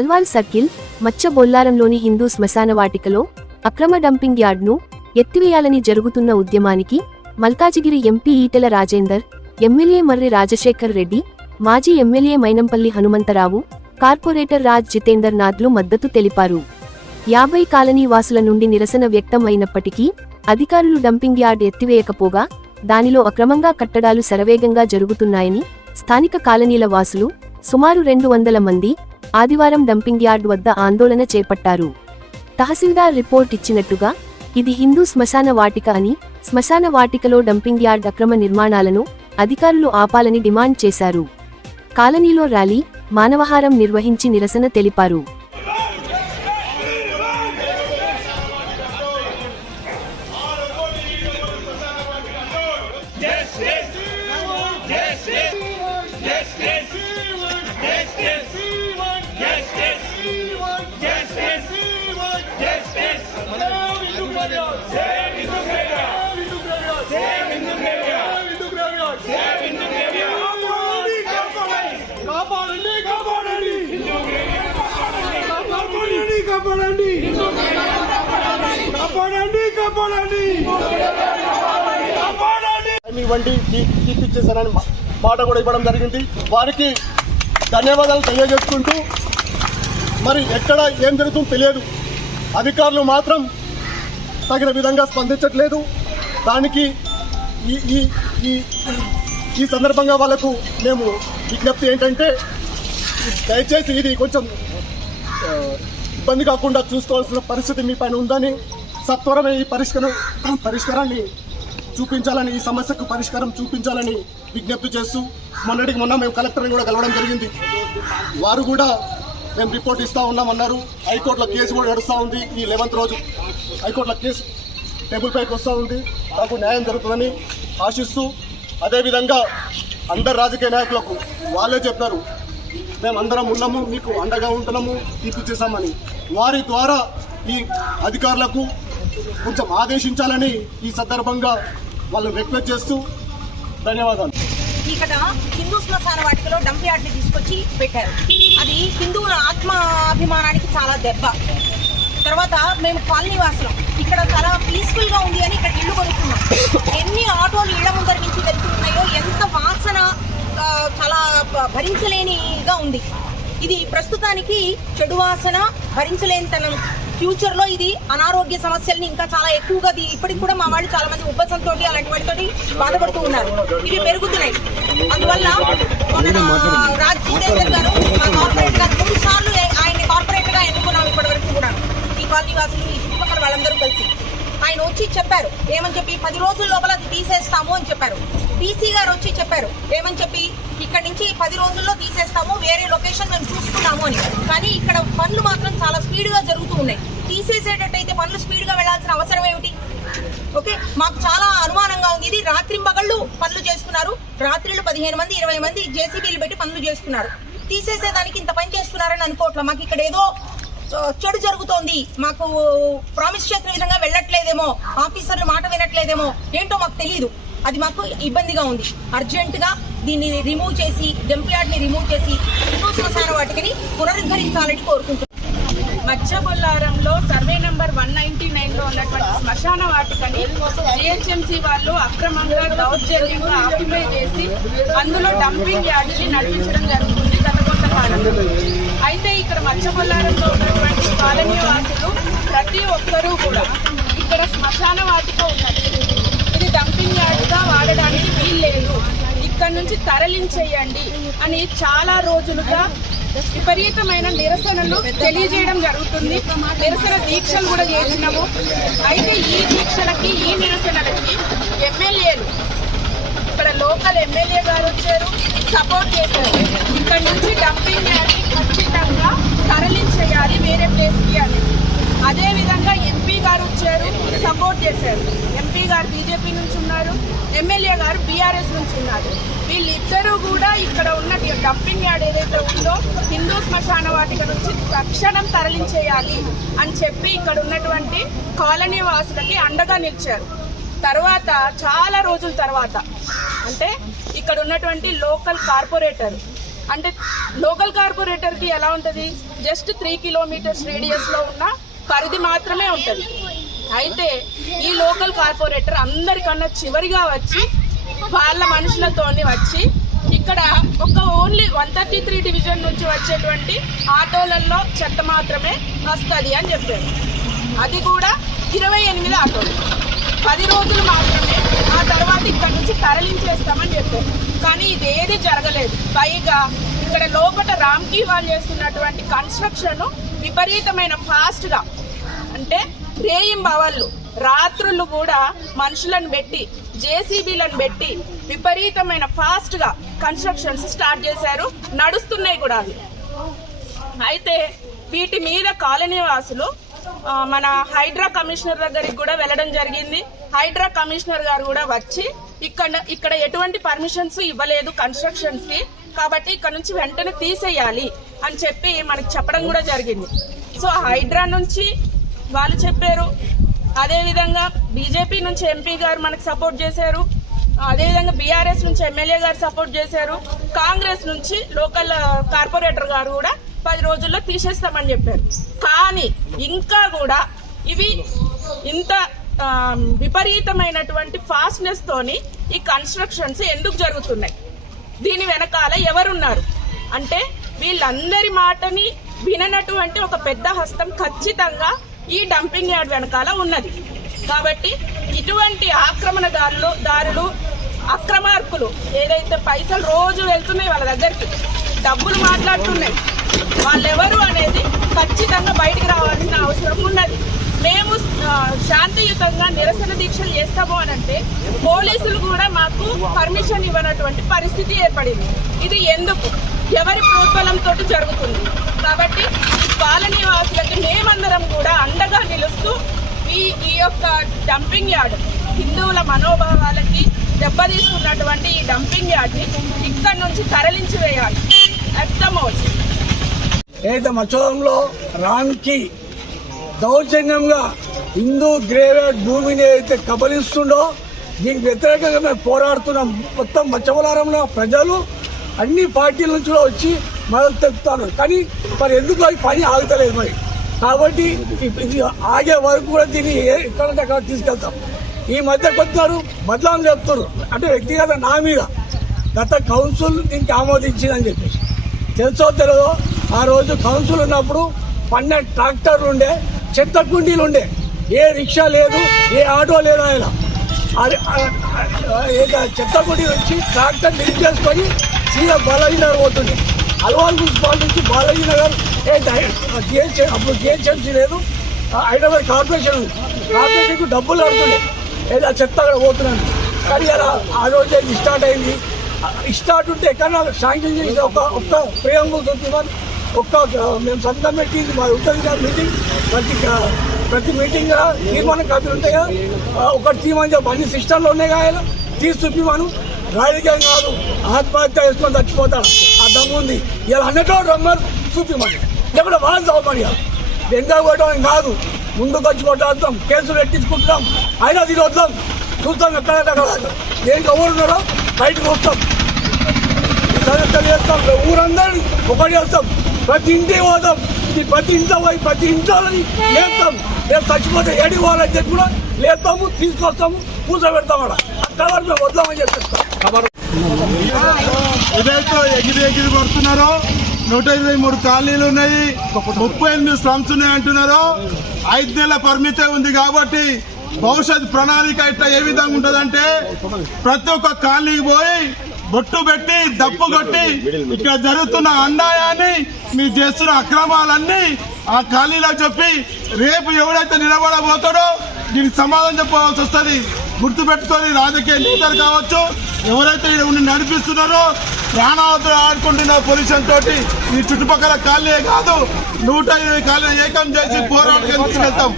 Alwal circle మచ్చబొల్లారంలోని Hindu శ్మశాన వాటికలో అక్రమ dumping యార్డ్ను ఎత్తివేయాలని జరుగుతున్న ఉద్యమానికి మల్కాజిగిరి ఎంపీ ఈటెల రాజేందర్, ఎమ్మెల్యే మర్రి రాజశేఖర్ రెడ్డి, మాజీ ఎమ్మెల్యే మైనంపల్లి హనుమంతరావు, కార్పొరేటర్ రాజ్ జితేందర్ నాథ్లు మద్దతు తెలిపారు. 50 కాలనీ వాసుల నుండి నిరసన వ్యక్తం అయినప్పటికీ అధికారులు డంపింగ్ యార్డ్ ఎత్తివేయకపోగా దానిలో అక్రమంగా కట్టడాలు శరవేగంగా జరుగుతున్నాయని స్థానిక కాలనీల వాసులు సుమారు 200 మంది ఆదివారం డంపింగ్ యార్డ్ వద్ద ఆందోళన చేపట్టారు. తహసీల్దార్ రిపోర్ట్ ఇచ్చినట్టుగా ఇది హిందూ శ్మశాన వాటిక అని, శ్మశాన వాటికలో డంపింగ్ యార్డ్ అక్రమ నిర్మాణాలను అధికారులు ఆపాలని డిమాండ్ చేశారు. కాలనీలో ర్యాలీ, మానవహారం నిర్వహించి నిరసన తెలిపారు. ఇవ్వండి, తీపిచ్చేసానని మాట కూడా ఇవ్వడం జరిగింది. వారికి ధన్యవాదాలు తెలియజేసుకుంటూ, మరి ఎక్కడ ఏం జరుగుతుందో తెలియదు, అధికారులు మాత్రం తగిన విధంగా స్పందించట్లేదు. దానికి ఈ సందర్భంగా వాళ్ళకు మేము విజ్ఞప్తి ఏంటంటే, దయచేసి ఇది కొంచెం ఇబ్బంది కాకుండా చూసుకోవాల్సిన పరిస్థితి మీ పైన ఉందని, సత్వరమే ఈ పరిష్కారాన్ని చూపించాలని, ఈ సమస్యకు పరిష్కారం చూపించాలని విజ్ఞప్తి చేస్తూ, మొన్న మేము కలెక్టర్ని కూడా కలవడం జరిగింది. వారు కూడా మేము రిపోర్ట్ ఇస్తూ ఉన్నామన్నారు. హైకోర్టులో కేసు కూడా నడుస్తూ ఉంది. ఈ 11వ రోజు హైకోర్టులో కేసు టేబుల్ పైకి వస్తూ ఉంది. నాకు న్యాయం జరుగుతుందని ఆశిస్తూ, అదేవిధంగా అందరు రాజకీయ నాయకులకు వాళ్ళే చెప్పారు, మేము అందరం ఉన్నాము, మీకు అండగా ఉంటున్నాము, తీపిచ్చేసామని. వారి ద్వారా ఈ అధికారులకు కొంచెం ఆదేశించాలని ఈ సందర్భంగా వాళ్ళు రిక్వెస్ట్ చేస్తూ ధన్యవాదాలు. ఇక్కడ హిందూ శ్మశాన వాటికలో డంప్ యార్డ్ని తీసుకొచ్చి పెట్టారు. అది హిందువుల ఆత్మాభిమానానికి చాలా దెబ్బ. తర్వాత మేము కాలనీ వాసులం, ఇక్కడ చాలా పీస్ఫుల్ గా ఉంది అని ఇక్కడ ఇల్లు కొనుక్కున్నాం. ఎన్ని ఆటోలు ఇళ్ల ముందర నుంచి వెళ్తున్నాయో, ఎంత వాసన, చాలా భరించలేనిగా ఉంది. ఇది ప్రస్తుతానికి చెడు వాసన, భరించలేనితనం. ఫ్యూచర్ లో ఇది అనారోగ్య సమస్యల్ని ఇంకా చాలా ఎక్కువగా, ఇప్పటికి కూడా మా వాళ్ళు చాలా మంది ఉబ్బసంతో అలాంటి వాటితోటి బాధపడుతూ ఉన్నారు. ఇవి పెరుగుతున్నాయి. అందువల్ల రాజ్ జితేందర్ గారు, మా కార్పొరేటర్ గారు 3 సార్లు ఆయన్ని కార్పొరేటర్ గా ఎన్నుకున్నాం ఇప్పటి వరకు కూడా. ఈ కాలనీ వాసులు, ఈ చుట్టుపక్కల వాళ్ళందరూ కలిసి ఆయన వచ్చి చెప్పారు, ఏమని చెప్పి 10 రోజుల లోపల అది తీసేస్తాము అని చెప్పారు. డీసీ గారు వచ్చి చెప్పారు, ఏమని చెప్పి, ఇక్కడ నుంచి 10 రోజుల్లో తీసేస్తాము, వేరే లొకేషన్ మేము చూసుకున్నాము అని. కానీ ఇక్కడ పనులు మాత్రం చాలా స్పీడ్ గా జరుగుతూ ఉన్నాయి. తీసేసేటట్టయితే పనులు స్పీడ్ గా వెళ్లాల్సిన అవసరం ఏమిటి? ఓకే, మాకు చాలా అనుమానంగా ఉంది. ఇది రాత్రింబగళ్ళు పనులు చేస్తున్నారు. రాత్రిళ్ళు 15 మంది 20 మంది జేసీబీలు పెట్టి పనులు చేస్తున్నారు. తీసేసేదానికి ఇంత పని చేస్తున్నారని అనుకోవట్లా. మాకు ఇక్కడ ఏదో చెడు జరుగుతోంది, మాకు ప్రామిస్ చేసిన విధంగా వెళ్ళట్లేదేమో, ఆఫీసర్లు మాట వినట్లేదేమో, ఏంటో మాకు తెలియదు. అది మాకు ఇబ్బందిగా ఉంది. అర్జెంట్ గా దీన్ని రిమూవ్ చేసి, డంప్ యార్డ్ ని రిమూవ్ చేసి హిందూ శ్మశాన వాటికని పునరుద్ధరించాలని కోరుకుంటున్నాం. మచ్చబొల్లారంలో సర్వే నంబర్ 199లో ఉన్నటువంటి శ్మశాన వాటికని జిహెచ్ఎంసీ వాళ్ళు అక్రమంగా దౌర్జన్యంగా ఆక్యుపై చేసి అందులో డంపింగ్ యార్డ్ ని నడిపించడం జరుగుతుంది గత కొంతకాలం. అయితే ఇక్కడ మచ్చబొల్లారంలో ఉన్నటువంటి కాలనీ వాసులు ప్రతి ఒక్కరూ కూడా ఇక్కడ శ్మశాన వాటిక ఉన్నది, ఇది డంపింగ్ యార్డ్గా వాడడానికి వీల్లేదు, ఇక్కడ నుంచి తరలించేయండి అని చాలా రోజులుగా విపరీతమైన నిరసనలు తెలియజేయడం జరుగుతుంది. నిరసన దీక్షలు కూడా చేసినాము. అయితే ఈ దీక్షలకి, ఈ నిరసనలకి ఎమ్మెల్యేలు, ఇక్కడ లోకల్ ఎమ్మెల్యే గారు వచ్చారు, సపోర్ట్ చేశారు. ఇక్కడ నుంచి డంపింగ్ యార్డ్ని ఖచ్చితంగా తరలించేయాలి వేరే ప్లేస్కి అని. అదేవిధంగా ఎంపీ గారు వచ్చారు, సపోర్ట్ చేశారు. ఎంపీ గారు బీజేపీ నుంచి ఉన్నారు, ఎమ్మెల్యే గారు బీఆర్ఎస్ నుంచి ఉన్నారు. వీళ్ళిద్దరూ కూడా ఇక్కడ ఉన్న డంపింగ్ యార్డ్ ఏదైతే ఉందో హిందూ శ్మశాన వాటిక నుంచి తక్షణం తరలించేయాలి అని చెప్పి ఇక్కడ ఉన్నటువంటి కాలనీ వాసులకి అండగా నిలిచారు. తర్వాత చాలా రోజుల తర్వాత, అంటే ఇక్కడ ఉన్నటువంటి లోకల్ కార్పొరేటర్ అంటే లోకల్ కార్పొరేటర్ కి ఎలా ఉంటది, జస్ట్ 3 కిలోమీటర్స్ రేడియస్ లో ఉన్న పరిధి మాత్రమే ఉంటది. అయితే ఈ లోకల్ కార్పొరేటర్ అందరికన్నా చివరిగా వచ్చి వాళ్ళ మనుషులతోని వచ్చి ఇక్కడ ఒక ఓన్లీ 133 డివిజన్ నుంచి వచ్చేటువంటి ఆటోలలో చెత్త మాత్రమే వస్తుంది అని చెప్పారు. అది కూడా 28 ఆటోలు 10 రోజులు మాత్రమే, ఆ తర్వాత ఇక్కడ నుంచి తరలించేస్తామని చెప్పారు. కానీ ఇదేది జరగలేదు. పైగా ఇక్కడ లోపల రామ్కి వాళ్ళు చేస్తున్నటువంటి కన్స్ట్రక్షన్ విపరీతమైన ఫాస్ట్ గా, అంటే రేయింబవళ్ళు రాత్రులు కూడా మనుషులను పెట్టి జేసీబీలను పెట్టి విపరీతమైన ఫాస్ట్ గా కన్స్ట్రక్షన్స్ స్టార్ట్ చేశారు. నడుస్తున్నాయి కూడా అవి. అయితే వీటి మీద కాలనీ వాసులు మన హైడ్రా కమిషనర్ దగ్గరికి కూడా వెళ్ళడం జరిగింది. హైడ్రా కమిషనర్ గారు కూడా వచ్చి ఇక్కడ ఎటువంటి పర్మిషన్స్ ఇవ్వలేదు కన్స్ట్రక్షన్స్ కి, కాబట్టి ఇక్కడ నుంచి వెంటనే తీసేయాలి అని చెప్పి మనకి చెప్పడం కూడా జరిగింది. సో హైడ్రా నుంచి వాళ్ళు చెప్పారు, అదేవిధంగా బీజేపీ నుంచి ఎంపీ గారు మనకు సపోర్ట్ చేశారు, అదేవిధంగా బీఆర్ఎస్ నుంచి ఎమ్మెల్యే గారు సపోర్ట్ చేశారు, కాంగ్రెస్ నుంచి లోకల్ కార్పొరేటర్ గారు కూడా 10 రోజుల్లో తీసేస్తామని చెప్పారు. కానీ ఇంకా కూడా ఇవి ఇంత విపరీతమైనటువంటి ఫాస్ట్నెస్ తోని ఈ కన్స్ట్రక్షన్స్ ఎందుకు జరుగుతున్నాయి, దీని వెనకాల ఎవరున్నారు అంటే వీళ్ళందరి మాటని విననటువంటి ఒక పెద్ద హస్తం ఖచ్చితంగా ఈ డంపింగ్ యార్డ్ వెనకాల ఉన్నది. కాబట్టి ఇటువంటి ఆక్రమణదారులు అక్రమార్కులు ఏదైతే పైసలు రోజు వెళ్తున్నాయి వాళ్ళ దగ్గరికి, డబ్బులు మాట్లాడుతున్నాయి, వాళ్ళెవరు అనేది ఖచ్చితంగా బయటికి రావాల్సిన అవసరం ఉన్నది. మేము శాంతియుతంగా నిరసన దీక్షలు చేస్తాము అనంటే పోలీసులు కూడా మాకు పర్మిషన్ ఇవ్వనటువంటి పరిస్థితి ఏర్పడింది. ఇది ఎందుకు, ఎవరి ప్రోత్బలంతో జరుగుతుంది. కాబట్టి కాలనీ వాసులకి మేమందరం కూడా అండగా నిలుస్తూ ఈ యొక్క డంపింగ్ యార్డ్ హిందువుల మనోభావాలకి దెబ్బతీసుకున్నటువంటి ఈ డంపింగ్ యార్డ్ ని ఇక్కడ నుంచి తరలించి వేయాలి. అట్ ద మోస్ట్ ఏదైతే మచ్చవరంలో రామ్కి దౌర్జన్యంగా హిందూ గ్రేవేడ్ భూమిని అయితే కబలిస్తుండో దీనికి వ్యతిరేకంగా మేము పోరాడుతున్నాం. మొత్తం మచ్చవలారంలో ప్రజలు అన్ని పార్టీల నుంచి వచ్చి మద్దతు తెలుపుతారు. కానీ మరి ఎందుకు ఈ పని ఆగుతలేదు మరి. కాబట్టి ఇది ఆగే వరకు కూడా దీన్ని ఎక్కడంటే అక్కడ తీసుకెళ్తాం. ఈ మధ్య కొద్దిగారు బదలాం చెప్తారు, అంటే వ్యక్తిగత నా మీద గత కౌన్సిల్ దీనికి ఆమోదించిందని చెప్పేసి. తెలుసో తెలియదో ఆ రోజు కౌన్సిల్ ఉన్నప్పుడు 12 ట్రాక్టర్లు ఉండే, చెత్త కుండీలు ఉండే, ఏ రిక్షా లేదు, ఏ ఆటో లేదు. ఆయన చెత్త కుండీ నుంచి ట్రాక్టర్ లిఫ్ట్ చేసుకొని సీదా బాలాజీ నగర్ పోతుంది. అల్వాల్ మున్సిపాలిటీ నుంచి బాలాజీ నగర్ అప్పుడు జిహెచ్ఎంసీ లేదు, హైదరాబాద్ కార్పొరేషన్ ఉంది. కార్పొరేషన్కు డబ్బులు కడుతుండే, ఏదో చెత్త అక్కడ పోతున్నాను. కానీ అలా ఆ రోజే స్టార్ట్ అయింది. స్టార్ట్ ఉంటే ఎక్కడన్నా శాంక్షన్ చేసి ఒక్క ప్రియాంబుల్ చూపించాలి, మేము సంతం పెట్టింది మా ఉంటుంది కదా మీటింగ్, ప్రతి మీటింగ్ తీర్మానం కాపీలు ఉంటాయి కదా, ఒకటి తీర్మానం చెప్పి అన్ని సిస్టంలో ఉన్నాయి కదా, తీసి చూపిమాను. రాజకీయం కాదు, ఆత్మహత్య చేసుకొని చచ్చిపోతాడు ఆ దమ్ము ఉంది. ఇలా అన్నట్టు రమ్మని చూపిమని, లేకపోతే వాళ్ళని చదవమని. ఎందా కొట్టడం కాదు, ముందుకు వచ్చి కొట్టాడుతాం, కేసులు పెట్టించుకుంటున్నాం, అయినా దీని వద్దాం, చూస్తాం ఎక్కడైతే అక్కడ దేనికి ఎవరున్నారో బయటకు వస్తాం, చేస్తాం, ఊరందరినీ ఒకటి చేస్తాం, ప్రతి ఇంటికి పోతాం, ప్రతి ఇంట్లో పోయి ప్రతి ఇంట్లోని లేస్తాం. రేపు చచ్చిపోతే ఏడి వాళ్ళని చెప్పి కూడా లేస్తాము, తీసుకొస్తాము, కూర్చోబెడతాం. అక్కడ వరకు మేము వద్దామని చెప్పేస్తాం. ఏదైతే ఎగిరి పడుతున్నారో 123 కాలనీలు ఉన్నాయి, 38 స్లమ్స్ ఉన్నాయి అంటున్నారో. 5 నెలల పరిమితే ఉంది కాబట్టి భవిష్యత్ ప్రణాళిక ఇట్లా ఏ విధంగా ఉంటుందంటే ప్రతి ఒక్క కాలనీకి పోయి బొట్టు పెట్టి దప్పు కొట్టి ఇక్కడ జరుగుతున్న అన్యాయాన్ని, మీరు చేస్తున్న అక్రమాలన్నీ ఆ కాలనీలో చెప్పి రేపు ఎవరైతే నిలబడబోతాడో దీనికి సమాధానం చెప్పవలసి వస్తుంది. గుర్తుపెట్టుకొని రాజకీయ నేతలు కావచ్చు, ఎవరైతే ఉండి నడిపిస్తున్నారో ప్రాణాలతో ఆడుకుంటున్న పొల్యూషన్ తోటి ఈ చుట్టుపక్కల కాలనీ కాదు 120 కాలనీ ఏకం చేసి పోరాటం తీసుకెళ్తాం.